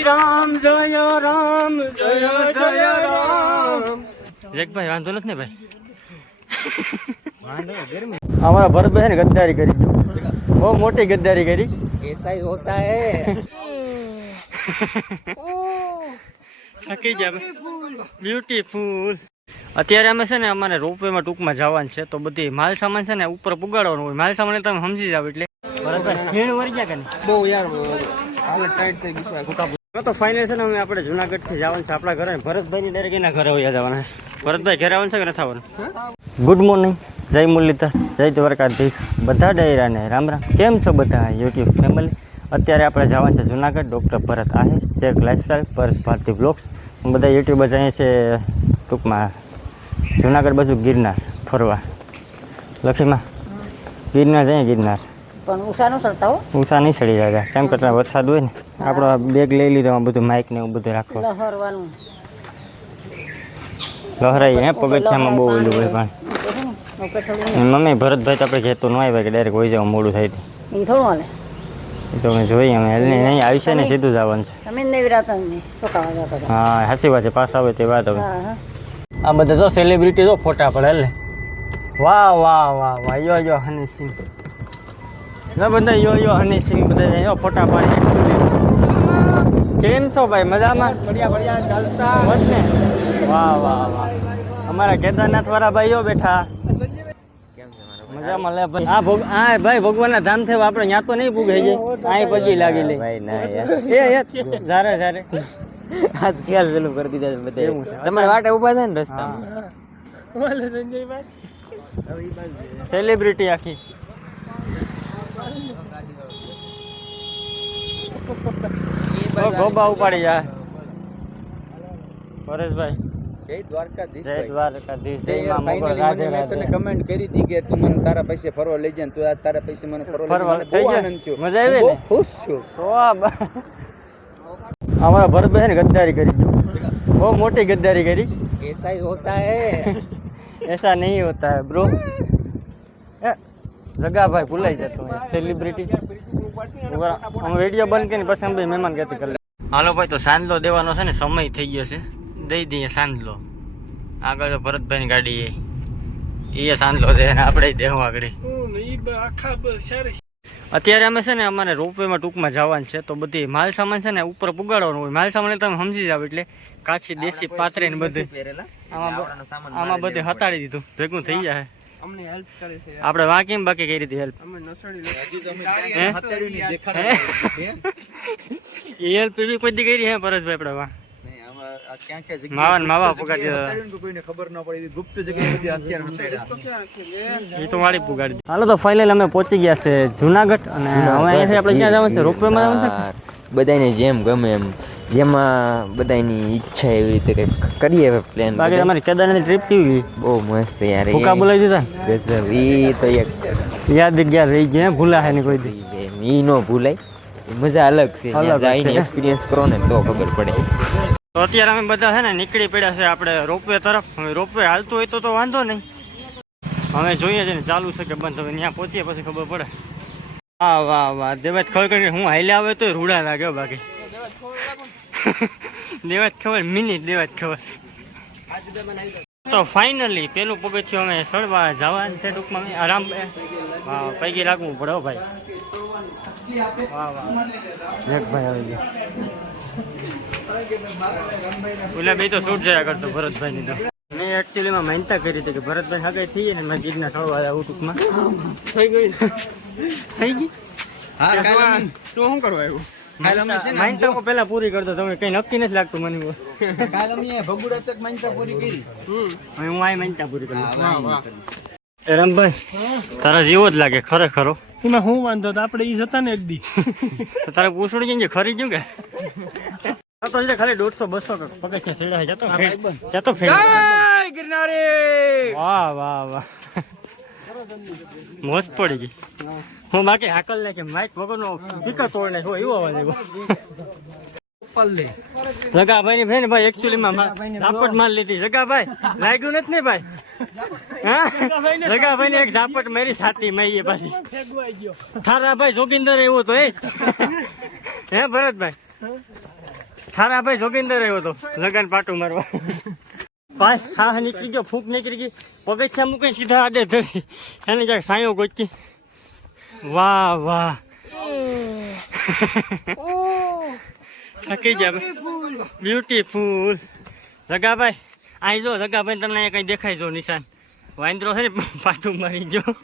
રામ જય રામ જય જય રામ. જગભાઈ વાંધો નથી ને ભાઈ? અમારા ભરતભાઈ ને ગદ્દારી કરી બહુ મોટી ગદ્દારી કરી. એસા હોતા હે. થકી ગયા બ્યુટીફુલ અત્યારે અમે છે ને અમારે રોપવેમાં ટૂંકમાં જવાનું છે તો બધી માલ સામાન છે ને ઉપર પુગાડવાનું હોય. માલ સામાન તમે સમજી જાવ એટલે. બરાબર ખેડ વળી ગયા કે બહુ યાર હાલ ટાઈટ થઈ ગયું તો ફાઇનલ છે ને અમે આપણે જુનાગઢથી જવાનું છે. આપણા ઘરે ભરતભાઈ ની ડાયરેક્ટ એના ઘરે હોય જવાના ભરતભાઈ ઘરે આવવાનું છે કે નથી આવવાનું? ગુડ મોર્નિંગ જય મુરલીધર. જય દ્વારકાધીશ. બધા ડાયરાને રામ રામ. કેમ છો બધા? યુટ્યુબ ફેમિલી અત્યારે આપણે જવાનું છે Junagadh. Doctor Bharat Ahir check lifestyle purse Bharati blogs બધા યુટ્યુબર્સ અહીંયા છે ટૂંકમાં જુનાગઢ બાજુ ગિરનાર ફરવા. લખીમાં ગિરનાર જઈએ ગિરનાર? પણ ઉષા નો સળતા હો ઉષા નહીં ચડી જાય કેમ કે વરસાદ હોય ને આપણો બેગ લઈ લીધો બધું માઇક ને એવું બધું રાખવા. લહરવાનું. લહરાઈ હે પગથિયામાં બહુ ઓલું હોય પણ. મમ્મી ભરતભાઈ તો આપણે કહેતું ન આવ્યા કે ડાયરેક્ટ હોય જવા મોડું થાય એ થોડું હાલે. તો અમે જોઈએ અમે હેલને નહીં આવી છે ને સીધું જવાનું છે. તમે નહીં વિરાતા હા સાચી વાત છે પાસ આવે તે વાત હવે. હા હા. આ બધા જો સેલિબ્રિટી જો ફોટા પડે એટલે વાહ વાહ વાહ વાહ યો યો હની સિંહ ના બધા યો યો હની સિંહ બધા યો ફોટા પાડી કેમ છો ભાઈ? મજામાં? બઢિયા બઢિયા ચાલતા. બસ ને? વાહ વાહ વાહ. અમારા કેદારનાથ વાળા ભાઈઓ બેઠા. મજામાં લે ભાઈ. આ ભોગ આ ભાઈ ભગવાનના ધામ થવા આપણે ત્યાં તો નહીં ભૂગાઈ જાય આય પગી ભાઈ આજ ક્યાં પેલું કરી દીધા તમારે વાટે ઊભા થાય ને રસ્તામાં? સેલિબ્રિટી આખી. گاری نہیں ہوتا ہے જગાભાઈ ભૂલાઈ જતો સેલિબ્રિટી અમે વીડિયો બંધ કરીને પછી અમે મહેમાન ગતિ કરી હાલો ભાઈ તો સાંજલો દેવાનો છે ને સમય થઈ ગયો છે. દઈ દઈએ સાંજલો. આગળ તો ભરતભાઈની ગાડી એ. એ સાંજલો દે ને આપણે દેવું આગળ. અત્યારે અમે છે ને અમારે રોપવેમાં ટૂંકમાં જવાનું છે તો બધી માલ સામાન છે ને ઉપર પુગાડવાનું હોય. માલ સામાન તમે સમજી જાવ એટલે કાચી દેશી પાથરે ને બધું. આમાં આમાં બધે હતાડી દીધું. ભેગું થઈ જાય. અમને હેલ્પ કરે છે આપણે વાંકીમ બાકી કરી રીતે હેલ્પ અમે નસડી હેલ્પ બી કોઈ દી કરી હે પરેશભાઈ આપણે વા. નહીં, આમાં આ ક્યાં ક્યાં જગ્યાએ માવા ને માવા ગુપ્ત પુગાડી જગ્યાએ દીધા. હથેળીને કોઈને ખબર ન પડે ગુપ્ત જગ્યાએ બધી હથિયાર હથેળા એ? તો વાળી પુગાડી હાલો તો ફાઇનલ અમે પહોંચી ગયા છે જુનાગઢ અને હવે અહીંયાથી આપણે ક્યાં જવાનું છે? રોપવેમાં જવાનું છે? બધાને જેમ ગમે એમ. જેમાં બધાની ઈચ્છા એવી રીતે કંઈક કરીએ પ્લાન બાકી તમારી કેદારની ટ્રીપ કેવી બહુ મસ્ત યાર ભૂકા બોલાવી દીધા? ગજબ એ તો એક યાદ ગયા રહી ગયા ભૂલા હે ને કોઈ દી. એ નો ભૂલાય. મજા અલગ છે જઈને એક્સપિરિયન્સ કરો ને તો ખબર પડે. તો અત્યારે અમે બધા છે ને નીકળી પડ્યા છે આપણે રોપવે તરફ. હવે રોપવે હાલતું હોય તો તો વાંધો નહીં. હવે જોઈએ છે ને ચાલુ છે કે બંધ હવે ત્યાં પહોંચીએ પછી ખબર પડે. વાહ વાહ વાહ. દેવાજ ખબર કરી હું હાલ્યા આવે તો રૂડા લાગે બાકી. દેવાજ ખબર મિનિટ દેવાજ ખબર. તો ફાઇનલી પેલું પગથિયું અમે સળવા જવાનું છે ટૂંકમાં. આરામ હા પૈકી લાગવું પડે ભાઈ. વાહ વાહ. જગભાઈ આવી ગયા. ઓલા બે તો શૂટ જયા કરતો ભરતભાઈ ની તો. મેં એકચ્યુઅલીમાં માનતા કરી હતી કે ભરતભાઈ હગાઈ થઈ ને મેં સળવા આવું ટૂંકમાં. થઈ ગઈ થઈ ગઈ? હા તું શું કરવા આવ્યું? માનતા પેલા પૂરી કરતો તમે કઈ નક્કી નથી લાગતું મને કાલ અમે ભગુડા તક માનતા પૂરી કરી. હવે હું આ માનતા પૂરી કરું. વાહ, વાહ. એ રમભાઈ તારા જેવો જ લાગે ખરેખરો એમાં હું વાંધો? તો આપણે ઈ જતા ને એક દી. તો તારે પૂછડી જઈને ખરી ગયું કે? તો એટલે ખાલી દોઢસો બસો પગથિયા સેડા જતો ફેર જતો ગિરનારી! વાહ વાહ વાહ. મોજ પડી ગઈ. હું બાકી હાકલ ને કે માઇક વગરનો સ્પીકર તોડ નાખો એવો અવાજ આવ્યો. જગાભાઈ ની ભાઈ માં ઝાપટ માર લીધી. જગાભાઈ, લાગ્યું નથી ને ભાઈ? જગાભાઈ ને એક ઝાપટ મારી, સાતી મારી પાછી. થારાભાઈ જોગિંદર એવો તો, એ. હે, ભરતભાઈ? થારાભાઈ જોગિંદર રહ્યો હતો લગન પાટું મારવા. ભાઈ હા હા નીકળી ગયો. ફૂંક નીકળી ગઈ. પગથિયા મૂકે સીધા આડે ધરી. એને ક્યાંક સાયો ગોચી. વાહ વાહ. થકી ગયા. બ્યુટીફુલ જગાભાઈ અહીં જો જગાભાઈ તમને અહીંયા કંઈ દેખાય જો નિશાન. વાંદરો છે ને પાટું મારી ગયો.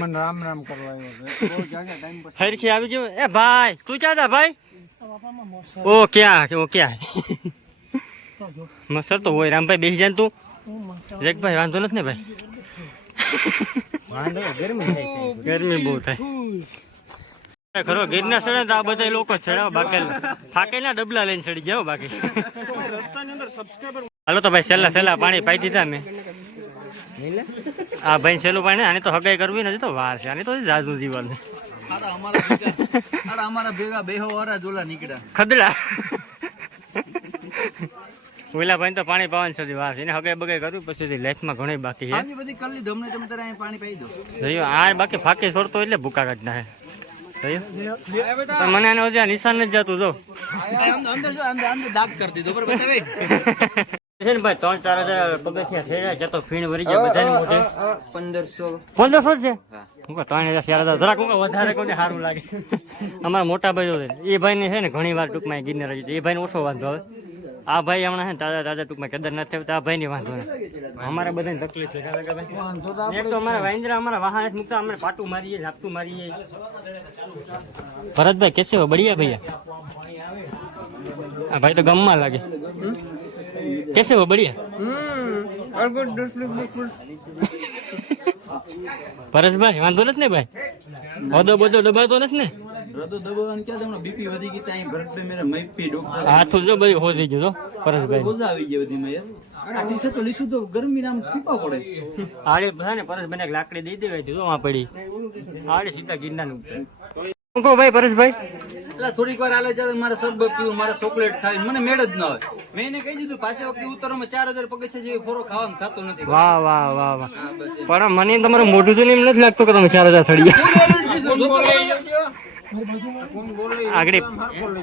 મને રામ રામ કરવા આવ્યો ફરીથી આવી ગયો. એ ભાઈ તું ક્યાં હતા ભાઈ? ઓ ક્યાં? ઓ ક્યાં? મસર તો હોય. રામભાઈ બેસી જાય તું. જગભાઈ વાંધો નથી ને ભાઈ? ગરમી બહુ થાય. ખરો ગીરના સડે તો આ બધા લોકો ચડાવો બાકી ફાકેલા ડબલા લઈને ચડી ગયા બાકી. હાલો તો ભાઈ છેલ્લા છેલ્લા પાણી પાઈ દીધા મેં. આ ભાઈ છેલ્લું પાણી આની તો હગાઈ કરવી નથી તો વાર છે. આની તો જાજુ જીવન અમારા ભેગા બેહો વાળા જોલા નીકળ્યા. ખદડા. ઓલા ભાઈ તો પાણી પાવાની સુધી વાર છે. એને હગે બગે કર્યું પછી લાઈફમાં ઘણી બાકી છે. આની બધી કરી લીધું અમને તમે તારે અહીં પાણી પાઈ દો. જોયો આ બાકી ફાંકી છોડતો એટલે ભૂકા કાઢ નાખે. જોયું મને હજી આ નિશાન નથી જતું જો. અંદર જો અંદર અંદર દાગ કરી દીધો બરાબર બતાવે. છે ને ભાઈ ત્રણ ચાર હજાર પગથિયા છે જતો ફીણ ભરી ગયા બધાને મોઢે. પંદરસો. પંદરસો છે? હું. ત્રણ હજાર ચાર હજાર જરાક વધારે કોને સારું લાગે. અમારા મોટા ભાઈઓ છે એ ભાઈને છે ને ઘણી વાર ટૂંકમાં ગિરનાર જાય. એ ભાઈને ઓછો વાંધો આવે. આ ભાઈ હમણાં હે ને તાજા તાજા ટૂંકમાં કેદર નથી થયો આ ભાઈની વાંધો નહીં અમારે બધાને તકલીફ છે એક તો અમારા વાંદરા અમારા વાહન મૂકતા અમે પાટું મારીએ ઝાપટું મારીએ. ભરતભાઈ કેસે હો? બઢિયા ભૈયા આ ભાઈ તો ગમમાં લાગે. કેસે હો બળિયા પરેશભાઈ વાંધો નથી ને ભાઈ? હોદો બધો ડબાતો નથી ને? રદો દબાવવાનું ક્યાં તમને બીપી વધી ગઈ ત્યાં ભરતભાઈ મેરે મૈપી ડોક્ટર. હાથ જો બધું હોજી ગયું જો પરેશભાઈ આવી ગયા બધી માં આ ટી તો લીસું તો ગરમી નામ ટીપા પડે. આડે બધા ને પરેશભાઈ એક લાકડી દઈ દેવાય પડી. આડે સીધા ગિરનાર કહો ભાઈ પરેશભાઈ એટલે થોડીક વાર આલે ત્યારે મારે સરબત પીવું મારે ચોકલેટ ખાવી મને મેળ જ ના આવે મેં એને કહી દીધું પાછા વખતે ઉતરમાં ચાર હજાર પગે છે જેવી ફોરો ખાવાનું થતો નથી. વાહ વાહ વાહ વાહ. પણ મને તમારું મોઢું જોઈને એમ નથી લાગતું કે તમે ચાર હજાર સડી આગળ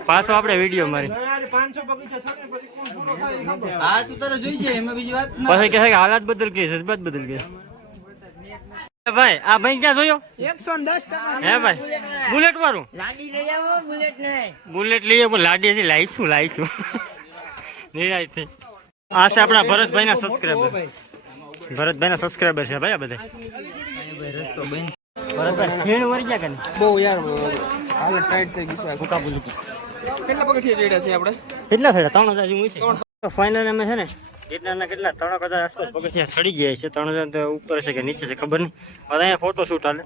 પાછો આપણે વીડિયો મારી. હા તું છે એમાં બીજી વાત ના પછી કહે કે હાલાત બદલ ગઈ જજબાત બદલ ગઈ ભાઈ આ ભાઈ ક્યાં જોયો? એકસો દસ ટકા હે ભાઈ બુલેટ વાળું? બુલેટ લઈએ પણ લાડી હજી લાવીશું લાવીશું નિરાયથી. આ છે આપણા ભરતભાઈના સબસ્ક્રાઈબર ભરતભાઈના સબસ્ક્રાઈબર છે ભાઈ આ બધા. ભરતભાઈ ખીણ વળી ગયા કે બહુ યાર. હાલત ટાઈટ થઈ ગઈ છે ભૂકા બોલું કેટલા પગથિયા ચડ્યા છે આપણે કેટલા થયા ત્રણ હજાર જેવું છે ફાઇનલ અમે છે ને ગિરનારના કેટલા ત્રણ હજાર આસપાસ પગથિયા સડી ગયા છે ત્રણ હજાર તો ઉપર છે કે નીચે છે ખબર નહીં હવે અહીંયા ફોટો શૂટ હાલે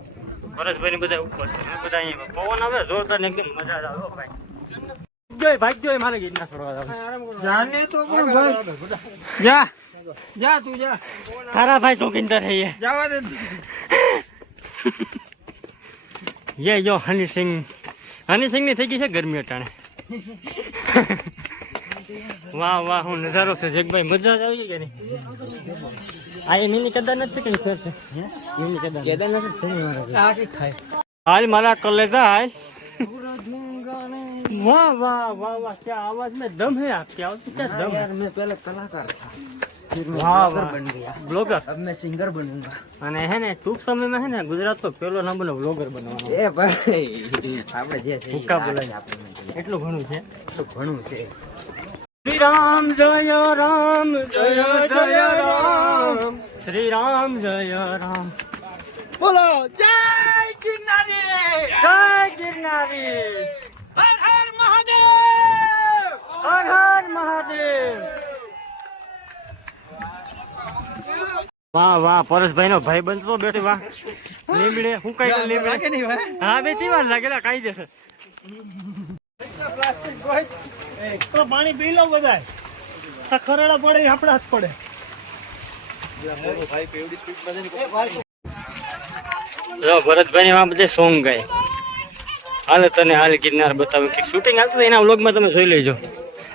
પરેશભાઈ બધા ઉપર છે અમે બધા અહીંયા પવન આવે જોરદાર ને એકદમ મજા જ આવે હો ભાઈ જોઈ ભાગ જોઈ મારે ગિરનાર છોડવા જાવ જાને તો પણ ભાઈ જા જા તું જા તારા ભાઈ ચોકીદાર છે ये જવા દે ये जो हनी सिंह રાની સિંહની થઈ ગઈ છે ગરમી અટાણે. વાહ વાહ હું નજારો છે. જગભાઈ મજા જ આવી ગઈ આ એ મિની કેદારનાથ છે કઈ મિની કેદારનાથ. કેદારનાથ છે ને આ કે ખાય હાલ મારા કલેજા હાલ. વાહ વાહ વાહ વાહ ક્યાં આવાજ? મેં દમ હે આપકે ક્યાં દમ યાર મેં પહેલા કલાકાર થા. फिर मैं वाह ब्लॉगर वाह बन गया ब्लॉगर अब मैं सिंगर बनूंगा અને હે ને ટૂંક સમયમાં હે ને ગુજરાત તો પેલો નંબરનો બ્લોગર બનવાનો એ ભાઈ આપણે જે છે એ ભૂકા રાત બોલાય. છે આપણને તો. એટલું ઘણું છે એટલું ઘણું છે શ્રી રામ જય રામ જય જય રામ શ્રી રામ જય રામ બોલો જય ગિરનારી જય ગિરનારી હર હર મહાદેવ હર હર મહાદેવ વાહ વાહ પરેશભાઈ નો ભાઈ બનતો બેઠો વાહ. લીમડે હું કઈ લીમડે? હા બે તી વાર લાગેલા કાઈ દેશે તો પાણી પી લો બધા આ ખરડા પડે આપણા જ પડે. ભરતભાઈ માં બધે સોંગ ગાય. હાલ તને હાલ ગિરનાર બતાવ્યું કે શૂટિંગ હાલતું એના વ્લોગમાં તમે જોઈ લેજો.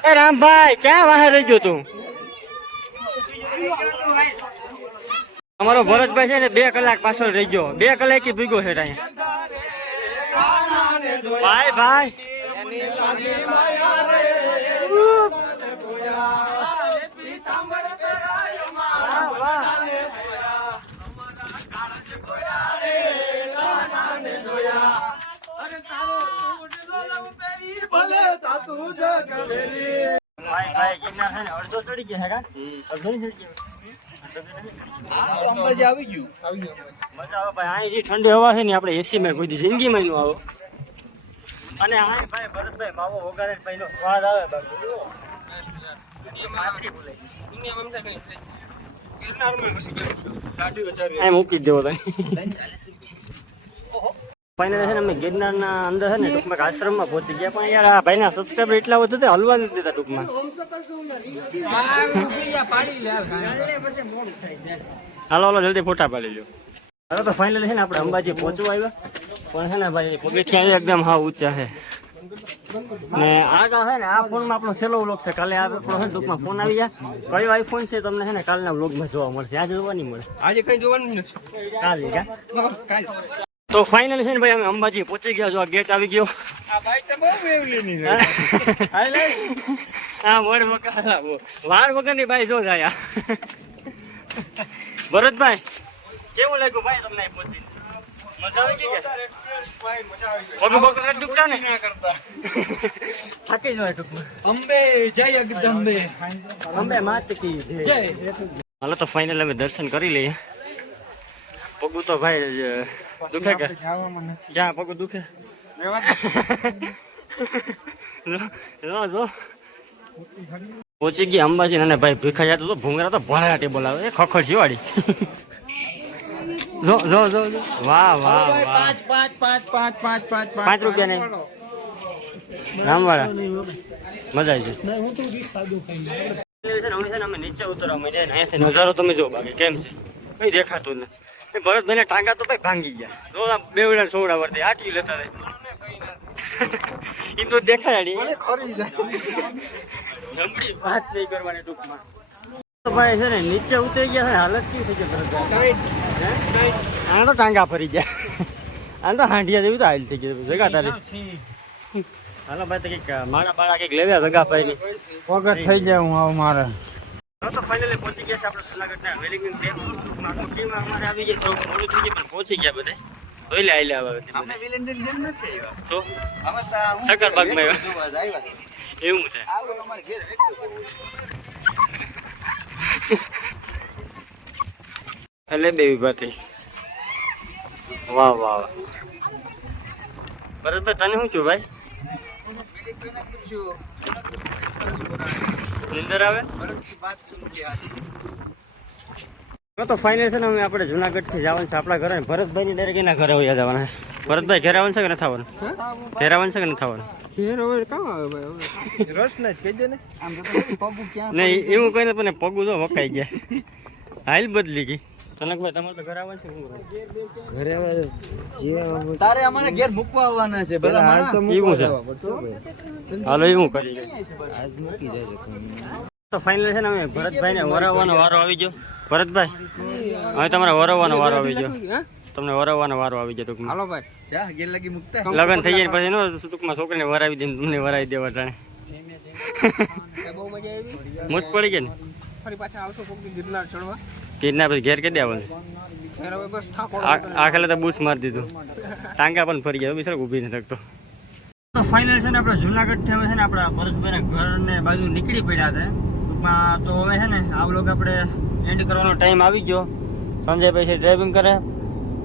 એ રામભાઈ ક્યાં વાહ રહી ગયો તું? અમારો ભરતભાઈ છે ને બે કલાક પાછળ રહી ગયો. બે કલાકથી ભીગો છે અહીંયા ભાઈ ભાઈ. ભાઈ ભાઈ અડધો ચડી ગયા અડધો ચડી ગયા. અંબાજી આવી ગયું. મજા. આવે ભાઈ અહીં જે ઠંડી હવા છે ને આપણે એસી માં કોઈ દી જિંદગીમાં નું આવો. અને હા ભાઈ ભરતભાઈ માવો વગાડે ભાઈ નો સ્વાદ આવે બાકી મૂકી જ દેવો તમે. ફાઇનલ છે ને અમે ગિરનારના અંદર છે ને ટૂંકમાં આશ્રમમાં પહોંચી ગયા. પણ યાર આ ભાઈના સબસ્ક્રાઈબર એટલા વધુ હતા હલવા નથી દેતા ટૂંકમાં. હાલો હાલો જલ્દી ફોટા પાડી લ્યો. હવે તો ફાઇનલ છે ને આપણે અંબાજી પહોંચવા આવ્યા. પણ છે ને ભાઈ પગથિયા એકદમ હા ઊંચા છે. ને આ તો છે ને આ ફોનમાં આપણો છેલ્લો વ્લોગ છે. કાલે આપણો છે ટૂંકમાં ફોન આવી ગયા. કયો આઈફોન છે તમને છે ને કાલના વ્લોગમાં જોવા મળશે. આજે જોવા નહીં મળે. આજે કઈ જોવાનું નથી. કાલે કા? તો ફાઇનલ છે ને ભાઈ અમે અંબાજી પહોંચી ગયા છો આ ગેટ આવી ગયો. આ ભાઈ તો બહુ વેવલી ની હા વડ વગર વાર વગરની ભાઈ જો જાય ભરતભાઈ કેવું લાગ્યું ભાઈ તમને પહોંચી મજા આવી ગઈ કે? પગ પગ નથી ને? થાકી જવાય ટૂંકમાં. અંબે જય જગદંબે અંબે માત કી જય. હાલો તો ફાઇનલ અમે દર્શન કરી લઈએ. પગું તો ભાઈ દુખે કે? ક્યાં પગું દુખે? જો જો પહોંચી ગયા અંબાજી અને ભાઈ ભીખા જતો તો ભૂંગરા તો ભોળા ટેબલ આવે. એ ખખડ છે વાળી જો જો જો. વાહ વાહ વાહ. પાંચ પાંચ પાંચ પાંચ પાંચ પાંચ પાંચ. રૂપિયા નહીં રામવાળા. મજા આવી જાય હું તો સાદું ખાઈ ને ને અમે નીચે ઉતરવા માંડ્યા ને અહીંયાથી નજારો તમે જો બાકી કેમ છે? કઈ દેખાતું નથી. એ ભરતભાઈને ટાંગા તો ભાઈ ભાંગી ગયા. આ બેવડા સોવડા વર્તે લેતા એ તો દેખાય નબળી વાત નહીં કરવાની ટૂંકમાં. તો ભાઈ છે ને નીચે ઉતરી ગયા છે હાલત કેવી થઈ ભરતભાઈ? હે? તો ટાંગા ફરી ગયા. આ તો હાંડિયા જેવું તો હાલ થઈ ગયું જગા તારી હાલો ભાઈ તો કંઈક માળા બાળા કંઈક લેવ્યા જગા ભાઈ વગર થઈ જાય હું આવું મારે. તો ફાઇનલી પહોંચી ગયા છે આપણે જુનાગઢના વેલિંગટન ડેમ આખું ટીમ અમારે આવી ગઈ થોડું મોડું થઈ ગયું પણ પહોંચી ગયા બધે. જોઈ લે આઈ લે હવે બધે. અમે વિલેન્ડન જેમ નથી આવ્યા. તો? અમે તો હું સક્કરબાગમાં આવ્યા. જોવા જ આવ્યા એવું છે. આવું અમારે ઘેર વેઠો એટલે બે વિભાતી. વાહ વાહ વાહ. ભરતભાઈ તને શું છું ભાઈ? મેડિકલને પૂછ્યું નિંદર આવે? તો ફાઇનલ છે ને અમે આપણે જુનાગઢથી જવાનું છે. આપણા ઘરે ભરતભાઈની ડાયરેક્ટ એના ઘરે વયા જવાના. ભરતભાઈ ઘેર આવવાનું છે કે નથી આવવાનું ઘેર આવવાનું છે કે નથી આવવાનું ઘેર હવે કામ આવે ભાઈ રસ ને કહી દે ને. આમ તો પગું ક્યાં નહીં એવું કહીને તને પણ પગું તો વકાઈ ગયા. હાલ બદલી ગઈ. તનકભાઈ તમારે તો ઘરે આવવાનું છે શું કરવાનું? તારે અમારે ઘેર મૂકવા આવવાના છે ભલા માણસ. એવું છે. હાલો એવું કરી તો ફાઇનલ છે ને અમે ભરતભાઈ ને વરાવવાનો વારો આવી ગયો. ભરતભાઈ હવે તમારે વરાવવાનો વારો આવી ગયો. તમને વરાવવાનો વારો આવી ગયો ટૂંકમાં. હાલો ભાઈ જા ઘેર લગી મૂકતા. લગ્ન થઈ જાય પછી નો ટૂંકમાં છોકરીને વરાવી દઈને તમને વરાવી દેવા ટાણે મોજ પડી ગઈ ને? ફરી પાછા આવશો કોક ગિરનાર ચડવા. કીધના પછી ઘેર કરી દેવાનું ઘેર હવે બસ થાકો આખેલે તો બૂસ મારી દીધું. ટાંકા પણ ફરી ગયા બિચારો ઊભી નથી શકતો. તો ફાઇનલ છે ને આપણે જુનાગઢથી હવે છે ને આપણા પરેશભાઈના ઘરને બાજુ નીકળી પડ્યા હતા ટૂંકમાં તો હવે છે ને આ લોકો આપણે એન્ડ કરવાનો ટાઈમ આવી ગયો. સંજય છે ડ્રાઇવિંગ કરે.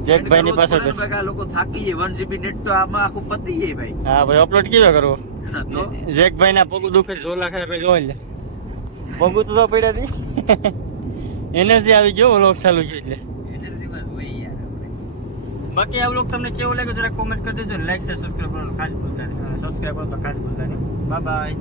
જેકભાઈની પાસે બેઠ- લોકો થાકી જાય. વન જીબી નેટ તો આમાં આખું પતી જાય ભાઈ. હા ભાઈ અપલોડ કેવો કરવો? તો? જેકભાઈના પગું દુખે જો લાખે ભાઈ જોઈ લે. પગું તો તો પડ્યા હતી એનર્જી આવી ગયો વ્લોગ ચાલુ ગયો એટલે. બાકી આ વ્લોગ તમને કેવું લાગ્યું જરા કોમેન્ટ કરી દેજો. લાઈક શેર સબસ્ક્રાઈબ કરો ખાસ ભૂલતા નહીં. સબસ્ક્રાઈબ કરો તો ખાસ ભૂલતા નહીં. Bye bye